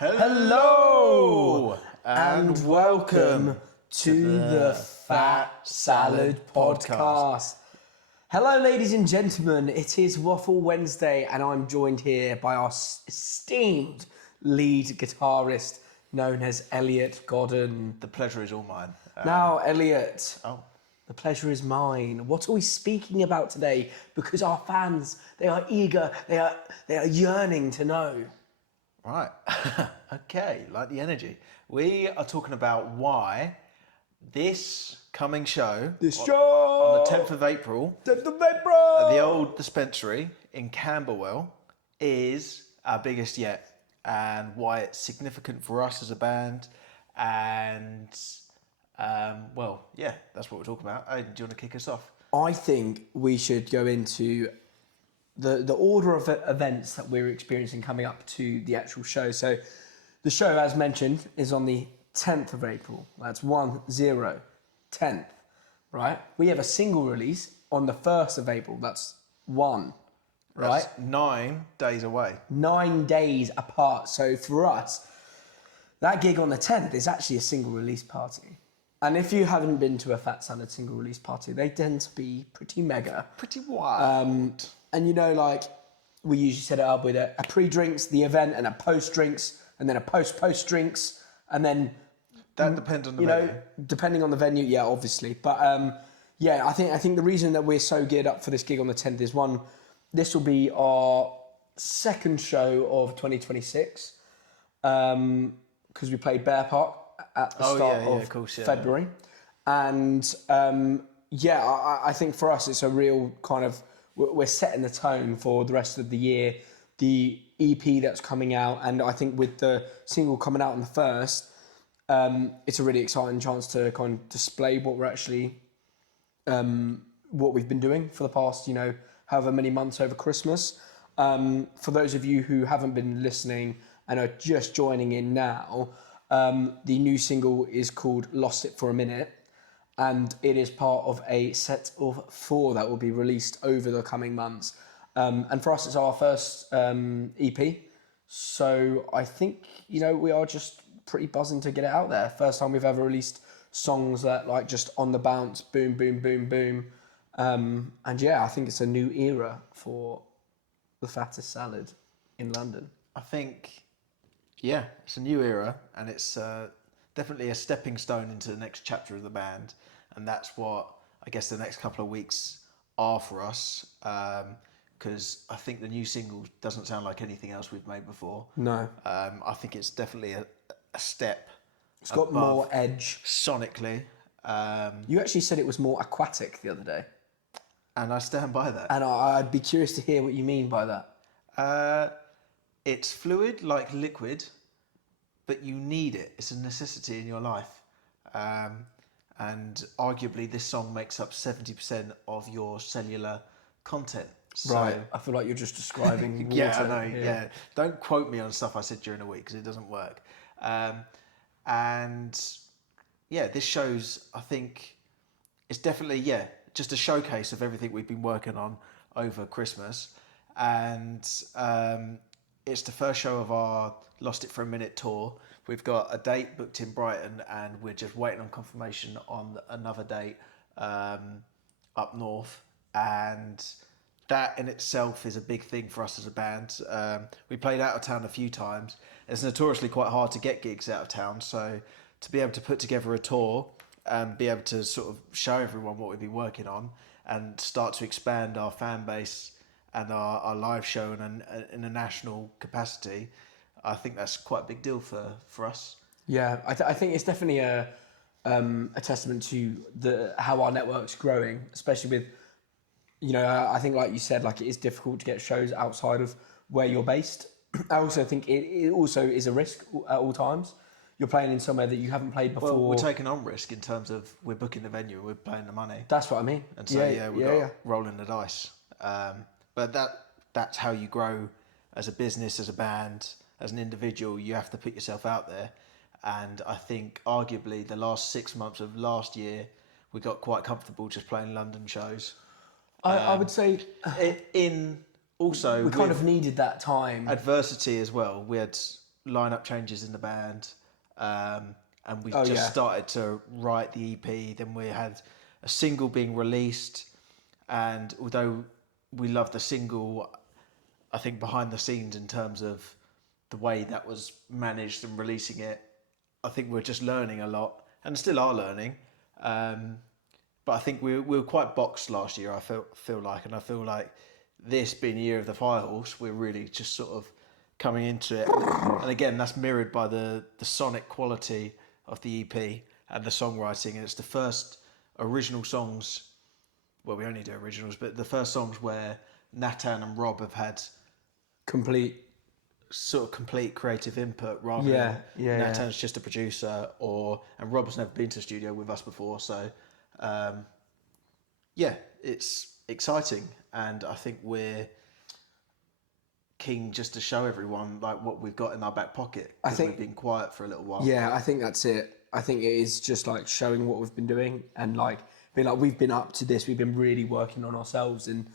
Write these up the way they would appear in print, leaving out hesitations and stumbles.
Hello and welcome to the Fat Salad Podcast. Hello, ladies and gentlemen. It is Waffle Wednesday, and I'm joined here by our esteemed lead guitarist, known as Elliott Godden. The pleasure is all mine. Now, Elliott. The pleasure is mine. What are we speaking about today? Because our fans, they are eager, they are yearning to know. Right. Okay, like the energy. We are talking about why this coming show, on the 10th of April, at the old dispensary in Camberwell, is our biggest yet, and why it's significant for us as a band. And well, yeah, that's what we're talking about. Aydan, do you want to kick us off? I think we should go into the order of events that we're experiencing coming up to the actual show. So the show, as mentioned, is on the 10th of April. That's 10th, right? We have a single release on the 1st of April. That's 1, right? That's 9 days away. 9 days apart. So for us, that gig on the 10th is actually a single release party. And if you haven't been to a Fat Salad single release party, they tend to be pretty mega. Pretty wild. And you know, like, we usually set it up with a pre-drinks, the event, and a post-drinks, and then a post-drinks, and then... That depends on the venue. Depending on the venue, yeah, obviously. But, yeah, I think the reason that we're so geared up for this gig on the 10th is, one, this will be our second show of 2026, because we played Bear Park at the start of February. And, I think for us, it's a real kind of... We're setting the tone for the rest of the year. The EP that's coming out, and I think with the single coming out on the 1st, it's a really exciting chance to kind of display what we're actually, what we've been doing for the past, however many months over Christmas. For those of you who haven't been listening and are just joining in now, the new single is called Lost It for a Minute. And it is part of a set of 4 that will be released over the coming months. And for us, it's our first EP. So I think, we are just pretty buzzing to get it out there. First time we've ever released songs that like just on the bounce, boom, boom, boom, boom. And yeah, I think it's a new era for the Fattest Salad in London. I think, yeah, it's a new era, and it's definitely a stepping stone into the next chapter of the band. And that's what I guess the next couple of weeks are for us, because I think the new single doesn't sound like anything else we've made before. No. I think it's definitely a step. It's got more edge. Sonically. You actually said it was more aquatic the other day. And I stand by that. And I'd be curious to hear what you mean by that. It's fluid like liquid, but you need it. It's a necessity in your life. And arguably this song makes up 70% of your cellular content. So, right, I feel like you're just describing water. Yeah, I know, yeah. Don't quote me on stuff I said during the week, because it doesn't work. And yeah, this shows, I think, it's definitely, just a showcase of everything we've been working on over Christmas. And it's the first show of our Lost It for a Minute tour. We've got a date booked in Brighton, and we're just waiting on confirmation on another date up north. And that in itself is a big thing for us as a band. We played out of town a few times. It's notoriously quite hard to get gigs out of town. So to be able to put together a tour and be able to sort of show everyone what we've been working on and start to expand our fan base and our live show in a national capacity, I think that's quite a big deal for us. Yeah, I think it's definitely a testament to how our network's growing, especially with, I think like you said, like it is difficult to get shows outside of where you're based. I also think it also is a risk at all times. You're playing in somewhere that you haven't played before. Well, we're taking on risk in terms of we're booking the venue, we're paying the money. That's what I mean. And so we're rolling the dice. But that's how you grow as a business, as a band, as an individual. You have to put yourself out there. And I think arguably the last 6 months of last year, we got quite comfortable just playing London shows. I would say in also we kind of needed that time. Adversity as well. We had lineup changes in the band, and we Oh, just yeah. started to write the EP. Then we had a single being released, and although we loved the single, I think behind the scenes in terms of the way that was managed and releasing it, I think we're just learning a lot and still are learning. But I think we were quite boxed last year. I feel like, and I feel like this being the year of the Firehorse, we're really just sort of coming into it. And again, that's mirrored by the sonic quality of the EP and the songwriting. And it's the first original songs. Well, we only do originals, but the first songs where Nathan and Rob have had Complete. sort of complete creative input rather Yeah, than yeah, Nathan's just a producer, and Rob's never been to the studio with us before. So, yeah, it's exciting, and I think we're keen just to show everyone like what we've got in our back pocket because we've been quiet for a little while. Yeah, I think that's it. I think it is just like showing what we've been doing and like being like we've been up to this. We've been really working on ourselves, and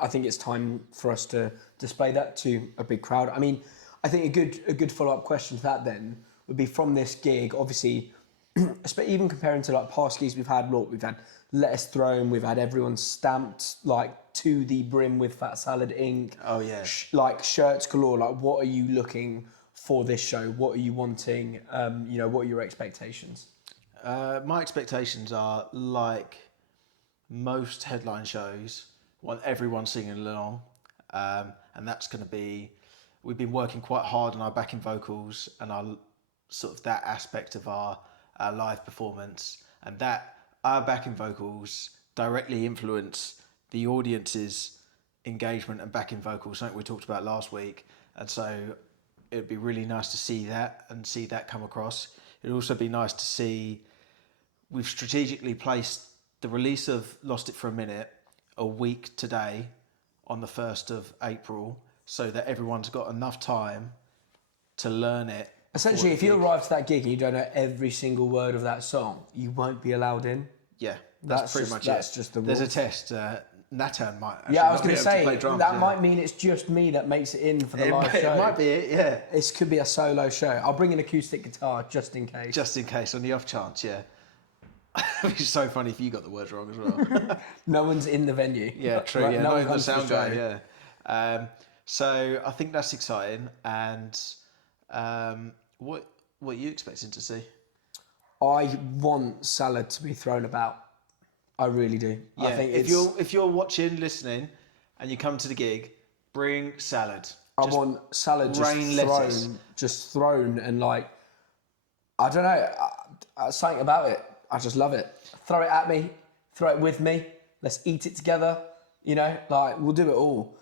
I think it's time for us to display that to a big crowd. I mean, I think a good follow up question to that then would be from this gig. Obviously, even comparing to like past gigs we've had. Look, we've had lettuce thrown. We've had everyone stamped like to the brim with Fat Salad ink. Oh yeah, Like shirts galore. Like, what are you looking for this show? What are you wanting? What are your expectations? my expectations are like most headline shows. Want everyone singing along, and that's going to be. We've been working quite hard on our backing vocals and our sort of that aspect of our live performance, and that our backing vocals directly influence the audience's engagement and backing vocals, something we talked about last week. And so it'd be really nice to see that and see that come across. It'd also be nice to see we've strategically placed the release of Lost It for a Minute a week today on the 1st of April so that everyone's got enough time to learn it. Essentially, if you arrive to that gig and you don't know every single word of that song, you won't be allowed in. Yeah, that's pretty much it. That's just the rule. There's a test. Nathan might actually Yeah, I was not be going to able say, play drums, that might mean it's just me that makes it in for the live show. It might be it, yeah. This could be a solo show. I'll bring an acoustic guitar just in case. Just in case, on the off chance, yeah. It's so funny if you got the words wrong as well. No one's in the venue. Yeah, true. Right, Yeah, no not one even the comes to the sound show. guy. Yeah. So I think that's exciting. And what are you expecting to see? I want Salad to be thrown about. I really do. Yeah. I think if you're watching, listening, and you come to the gig, bring salad. I want Salad just thrown, and like, I don't know, something about it. I just love it. Throw it at me, throw it with me. Let's eat it together. Like we'll do it all.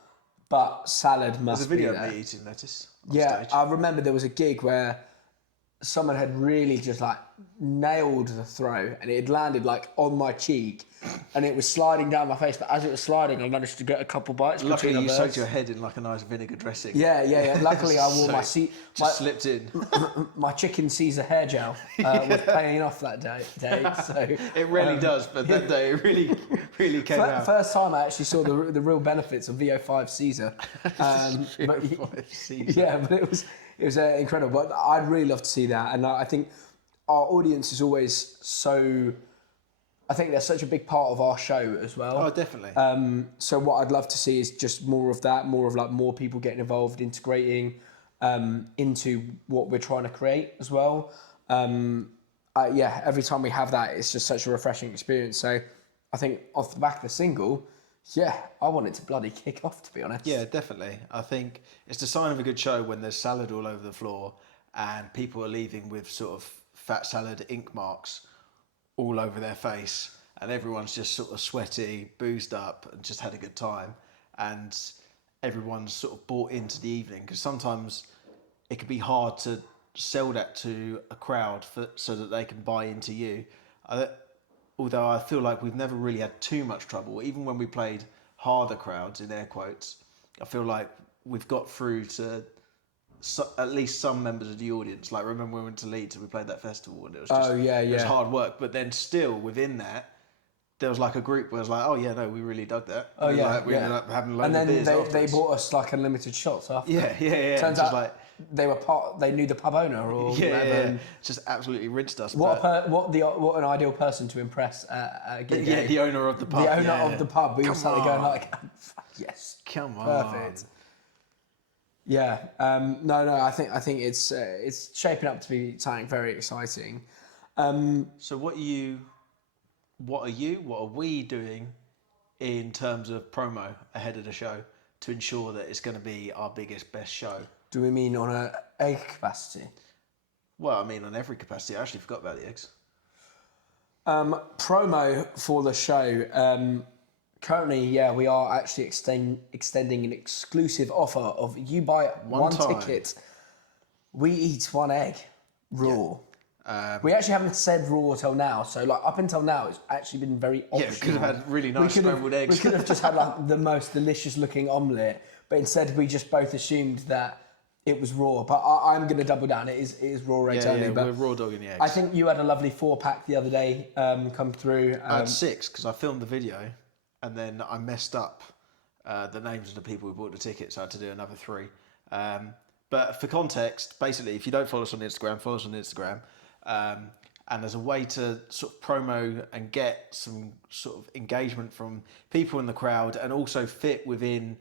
But Salad must be there. There's a video of me eating lettuce on Yeah, stage. I remember there was a gig where someone had really just like nailed the throw, and it had landed like on my cheek, and it was sliding down my face. But as it was sliding, I managed to get a couple bites. Luckily, between you the soaked birds. your head in like a nice vinegar dressing. Yeah. Luckily, I wore my seat. Just slipped in. My chicken Caesar hair gel was paying off that day. So It really does, but that day it really came out. First time I actually saw the real benefits of VO5 Caesar. Caesar. Yeah, but it was incredible. But I'd really love to see that, and I think our audience is always so. I think they're such a big part of our show as well. Oh, definitely. So what I'd love to see is just more of that, more of like more people getting involved, integrating into what we're trying to create as well. Every time we have that, it's just such a refreshing experience. So I think off the back of the single, I want it to bloody kick off, to be honest. Yeah, definitely. I think it's the sign of a good show when there's salad all over the floor and people are leaving with sort of Fat Salad ink marks all over their face, and everyone's just sort of sweaty, boozed up, and just had a good time, and everyone's sort of bought into the evening, because sometimes it can be hard to sell that to a crowd so that they can buy into you. Although I feel like we've never really had too much trouble, even when we played harder crowds, in air quotes, I feel like we've got through to at least some members of the audience. Like, remember when we went to Leeds and we played that festival and it was just it was hard work, but then still within that there was like a group where it was like, oh yeah, no, we really dug that. Oh And yeah, like, we ended up having loads and of then beers they afterwards. bought us like unlimited shots after. Yeah. Turns Just out like, they knew the pub owner or whatever. And just absolutely rinsed us. what an ideal person to impress at a gig. The owner of the pub. The owner of the pub. We were suddenly going like, yes, come on, perfect. Yeah. No. I think it's shaping up to be something very exciting. So what are we doing in terms of promo ahead of the show to ensure that it's going to be our biggest, best show? Do we mean on a egg capacity? Well, I mean on every capacity. I actually forgot about the eggs. Promo for the show. Currently, we are actually extending an exclusive offer of you buy one ticket, we eat one egg raw. We actually haven't said raw till now, so like up until now, it's actually been very optional. Yeah, we could have had really nice scrambled eggs. We could have just had like the most delicious looking omelette, but instead we just both assumed that it was raw. But I'm going to double down. It is raw eggs only. But we're raw dogging the eggs. I think you had a lovely 4-pack the other day come through. I had 6 because I filmed the video, and then I messed up the names of the people who bought the tickets. So I had to do another 3. But for context, basically, if you don't follow us on Instagram, follow us on Instagram. And as a way to sort of promo and get some sort of engagement from people in the crowd, and also fit within.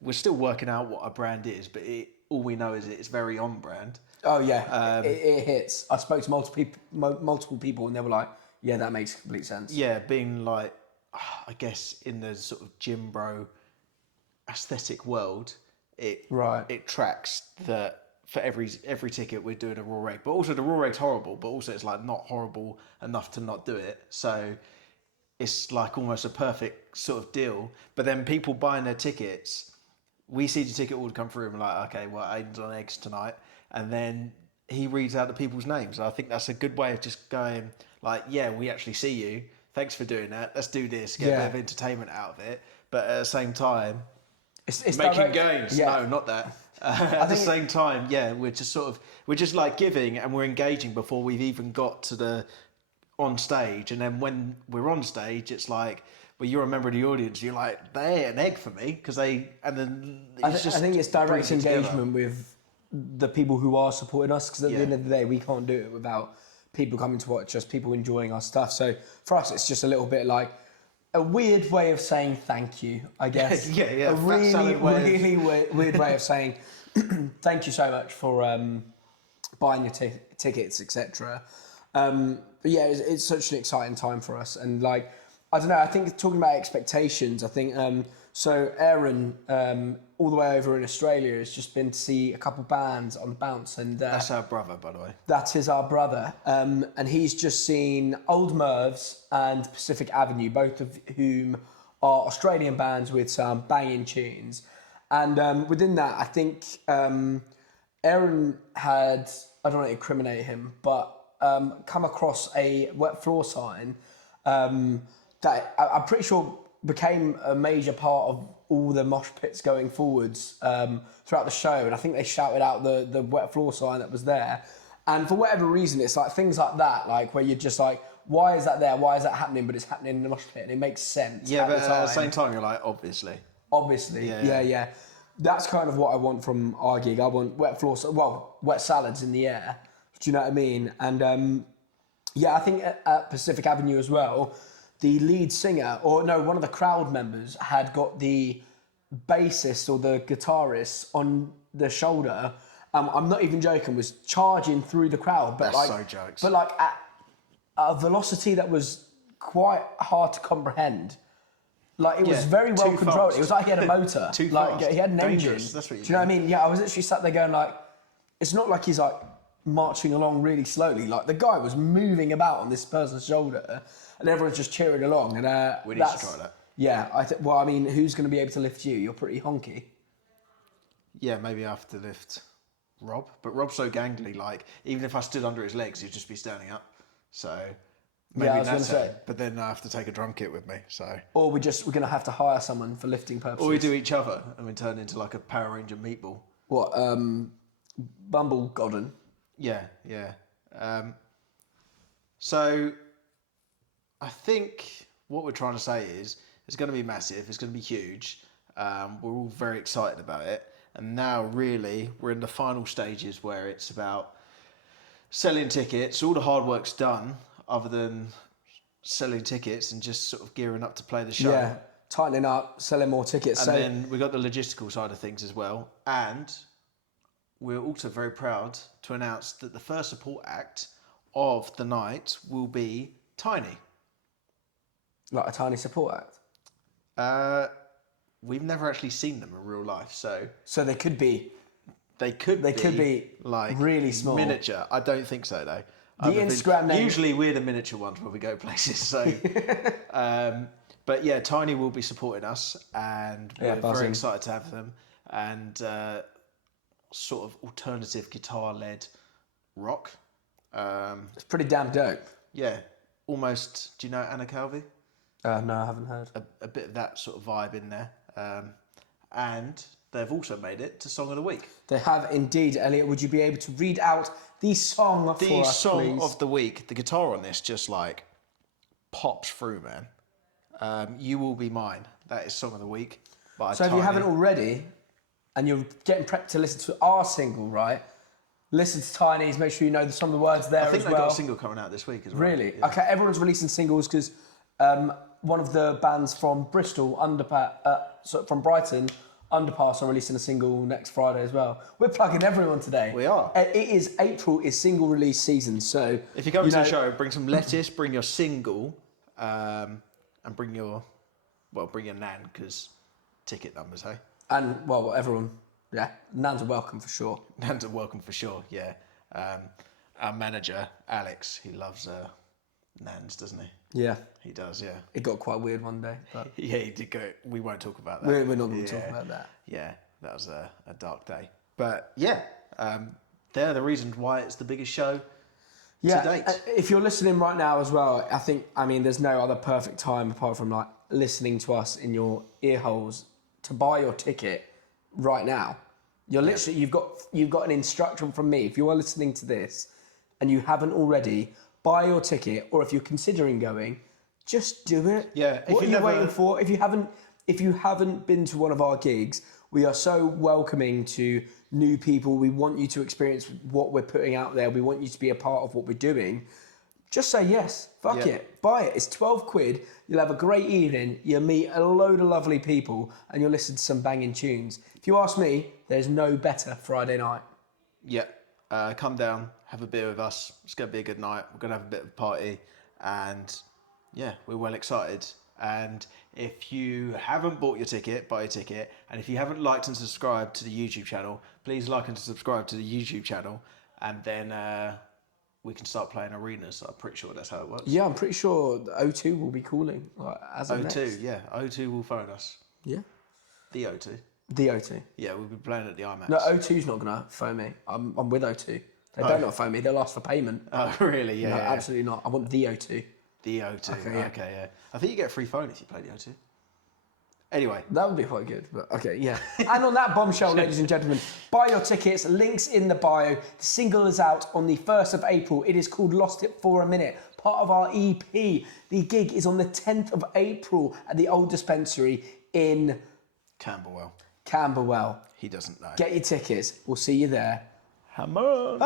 We're still working out what our brand is, but all we know is it's very on brand. Oh yeah, it hits. I spoke to multiple people, and they were like, "Yeah, that makes complete sense." Yeah, being like, I guess in the sort of gym bro aesthetic world, it tracks that. For every ticket, we're doing a raw egg. But also the raw egg's horrible, but also it's like not horrible enough to not do it. So it's like almost a perfect sort of deal. But then people buying their tickets, we see the ticket order come through and we're like, okay, well, Aidan's on eggs tonight. And then he reads out the people's names. I think that's a good way of just going like, yeah, we actually see you. Thanks for doing that. Let's do this. Get a bit of entertainment out of it. But at the same time, it's making gains. Yeah. No, not that. At the same time, we're just like giving and we're engaging before we've even got to the on stage. And then when we're on stage, it's like, well, you're a member of the audience. You're like, they ate an egg for me because they. And then I think it's direct engagement with the people who are supporting us, because at the end of the day, we can't do it without people coming to watch us, people enjoying our stuff. So for us, it's just a little bit like a weird way of saying thank you, I guess. A really weird way of saying thank you so much for buying your tickets, etc. But yeah, it's such an exciting time for us. And like, I don't know, I think talking about expectations, I think, so Aaron, all the way over in Australia, has just been to see a couple bands on the bounce. And that's our brother, by the way. That is our brother. And he's just seen Old Mervs and Pacific Avenue, both of whom are Australian bands with some banging tunes. And within that, I think Aaron had, I don't want to incriminate him, but come across a wet floor sign that I'm pretty sure became a major part of all the mosh pits going forwards throughout the show. And I think they shouted out the wet floor sign that was there. And for whatever reason, it's like things like that, like where you're just like, why is that there? Why is that happening? But it's happening in the mosh pit and it makes sense. Yeah, but at the same time, you're like, obviously. Yeah. That's kind of what I want from our gig. I want wet salads in the air. Do you know what I mean? And I think at Pacific Avenue as well, the lead singer, one of the crowd members had got the bassist or the guitarist on the shoulder. I'm not even joking, was charging through the crowd. But that's so jokes. But like at a velocity that was quite hard to comprehend. Like it was very well controlled. Fast. It was like he had a motor. Too like fast. He had an Dangerous. engine. That's what you Do you know what I mean? Yeah, I was literally sat there going like, it's not like he's like marching along really slowly. Like the guy was moving about on this person's shoulder, and everyone's just cheering along. And we need to try that. Yeah, I mean, who's going to be able to lift you? You're pretty honky. Yeah, maybe I have to lift Rob, but Rob's so gangly. Like even if I stood under his legs, he'd just be standing up. So. Maybe I was that's going to say. But then I have to take a drum kit with me, so. Or we're going to have to hire someone for lifting purposes. Or we do each other and we turn into like a Power Ranger meatball. What, Bumble Godden? Yeah. So I think what we're trying to say is it's going to be massive. It's going to be huge. We're all very excited about it. And now really we're in the final stages where it's about selling tickets. All the hard work's done other than selling tickets and just sort of gearing up to play the show. Yeah, tightening up, selling more tickets. And then we got the logistical side of things as well. And we're also very proud to announce that the first support act of the night will be Tiny. Like a tiny support act? We've never actually seen them in real life, so they could be. They could be like really small, miniature. I don't think so though. The Instagram name. Usually we're the miniature ones when we go places. So, but yeah, Tiny will be supporting us, and we're very excited to have them. And sort of alternative guitar-led rock. It's pretty damn dope. Yeah, almost. Do you know Anna Calvi? No, I haven't heard. A bit of that sort of vibe in there, and they've also made it to Song of the Week. They have indeed. Elliot, would you be able to read out the song for us, The song please? of the week. The guitar on this just like pops through, man. You Will Be Mine. That is Song of the Week. So if you haven't already, and you're getting prepped to listen to our single, right? Listen to Tiny's. Make sure you know some of the words there as well. I think they've got a single coming out this week as well. Really? Yeah. Okay, everyone's releasing singles because one of the bands from Bristol, from Brighton, Underpass, are releasing a single next Friday as well. We're plugging everyone today. We are. April is single release season, so if you come to the show, bring some lettuce, bring your single, and bring your nan, because ticket numbers, hey. And well, everyone, yeah, nans are welcome for sure. Nans are welcome for sure. Yeah. Our manager Alex, he loves nans, doesn't he? Yeah, he does. Yeah, it got quite weird one day. But yeah, he did go. We won't talk about that. We're not going to talk about that. Yeah, that was a dark day. But yeah, they're the reasons why it's the biggest show to date. If you're listening right now as well, I mean, there's no other perfect time apart from like listening to us in your ear holes to buy your ticket right now. You're literally you've got an instruction from me. If you are listening to this and you haven't already, buy your ticket, or if you're considering going, just do it. Yeah. What are you waiting for? If you haven't been to one of our gigs, we are so welcoming to new people. We want you to experience what we're putting out there. We want you to be a part of what we're doing. Just say yes. Fuck it. Buy it. It's 12 quid. You'll have a great evening. You'll meet a load of lovely people and you'll listen to some banging tunes. If you ask me, there's no better Friday night. Yeah. Come down, have a beer with us. It's going to be a good night. We're going to have a bit of a party. And yeah, we're well excited. And if you haven't bought your ticket, buy your ticket. And if you haven't liked and subscribed to the YouTube channel, please like and subscribe to the YouTube channel. And then we can start playing arenas. I'm pretty sure that's how it works. Yeah, I'm pretty sure the O2 will be calling. As of O2, next. yeah. O2 will phone us. Yeah. The O2. The O2. Yeah, we'll be playing at the IMAX. No, O2's not going to phone me. I'm with O2. They don't not phone me. They'll ask for payment. Oh, really? Yeah. No, absolutely not. I want the O2. The O2. Okay, yeah. I think you get a free phone if you play the O2. Anyway. That would be quite good. But okay, yeah. And on that bombshell, ladies and gentlemen, buy your tickets. Links in the bio. The single is out on the 1st of April. It is called Lost It for a Minute. Part of our EP. The gig is on the 10th of April at the Old Dispensary in Camberwell. Camberwell. He doesn't know. Get your tickets. We'll see you there. Hammer.